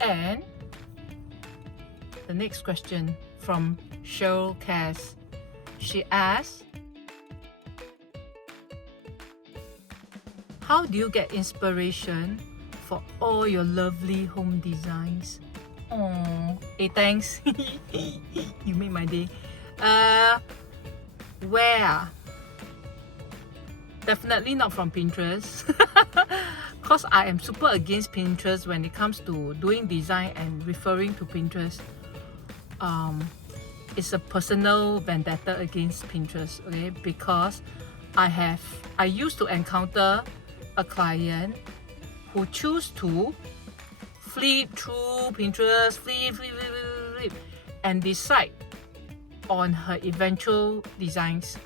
And the next question from Cheryl Cass. She asks, how do you get inspiration for all your lovely home designs? Oh, hey, thanks. You made my day. Where? Definitely not from Pinterest. Because I am super against Pinterest when it comes to doing design and referring to Pinterest. It's a personal vendetta against Pinterest, okay? Because I used to encounter a client who choose to flip through Pinterest, flip, and decide on her eventual designs.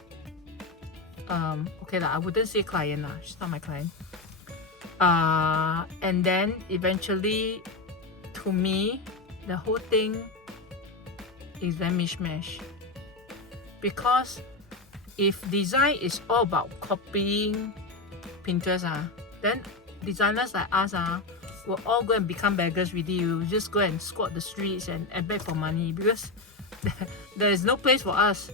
Okay lah, I wouldn't say client lah, she's not my client. And then eventually, to me, the whole thing is very mishmash. Because if design is all about copying Pinterest, then designers like us will all go and become beggars with you. Just go and squat the streets and beg for money, because there is no place for us.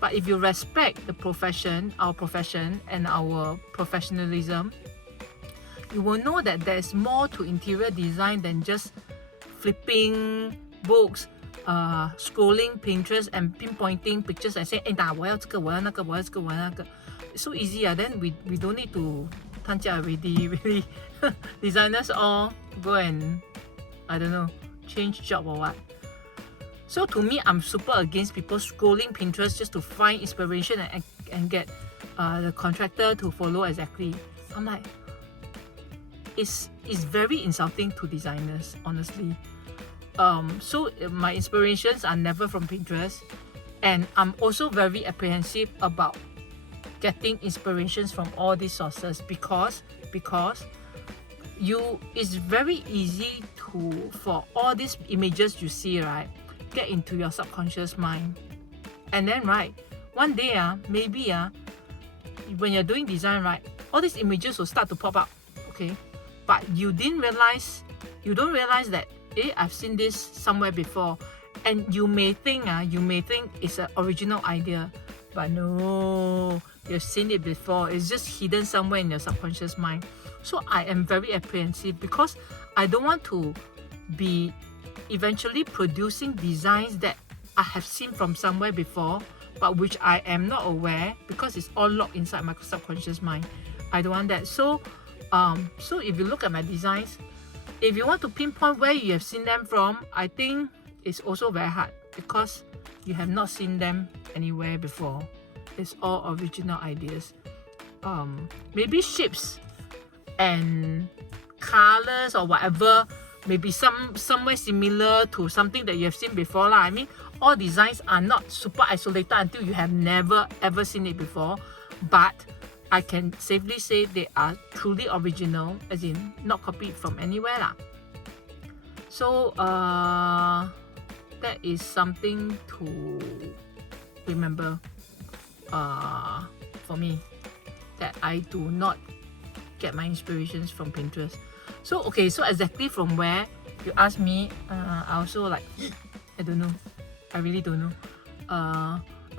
But if you respect the profession, our profession, and our professionalism, you will know that there's more to interior design than just flipping books, scrolling Pinterest and pinpointing pictures and saying, 我要这个，我要那个，我要这个，我要那个. It's so easy, then we don't need to 摊价 already. Really, designers all go and, I don't know, change job or what. So to me, I'm super against people scrolling Pinterest just to find inspiration and get the contractor to follow exactly. I'm like, it's very insulting to designers, honestly. So my inspirations are never from Pinterest, and I'm also very apprehensive about getting inspirations from all these sources because it's very easy for all these images you see, right, get into your subconscious mind. And then one day maybe when you're doing design, right, all these images will start to pop up, okay, but you don't realize that I've seen this somewhere before, and you may think it's an original idea, but no, you've seen it before. It's just hidden somewhere in your subconscious mind. So I am very apprehensive because I don't want to be eventually producing designs that I have seen from somewhere before, but which I am not aware because it's all locked inside my subconscious mind. I don't want that. So if you look at my designs, if you want to pinpoint where you have seen them from, I think it's also very hard because you have not seen them anywhere before. It's all original ideas. Maybe shapes and colors or whatever, maybe somewhere similar to something that you have seen before lah. I mean, all designs are not super isolated until you have never ever seen it before, but I can safely say they are truly original, as in not copied from anywhere lah. So that is something to remember for me, that I do not get my inspirations from Pinterest. So okay, so exactly from where you ask me, I also like, I don't know, I really don't know.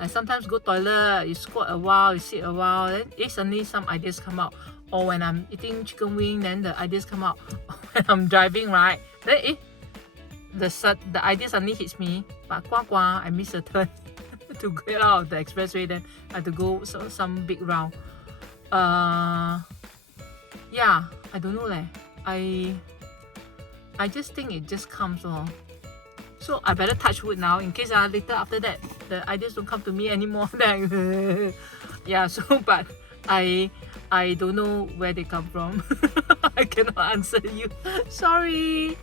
I sometimes go toilet, you squat a while, you sit a while, then suddenly some ideas come out. Or when I'm eating chicken wing, then the ideas come out. When I'm driving, right, then the idea suddenly hits me, but I miss a turn to get out of the expressway, then I have to go some big round. Yeah, I don't know leh. I just think it just comes on. So I better touch wood now in case later after that the ideas don't come to me anymore. Yeah, so but I don't know where they come from. I cannot answer you. Sorry.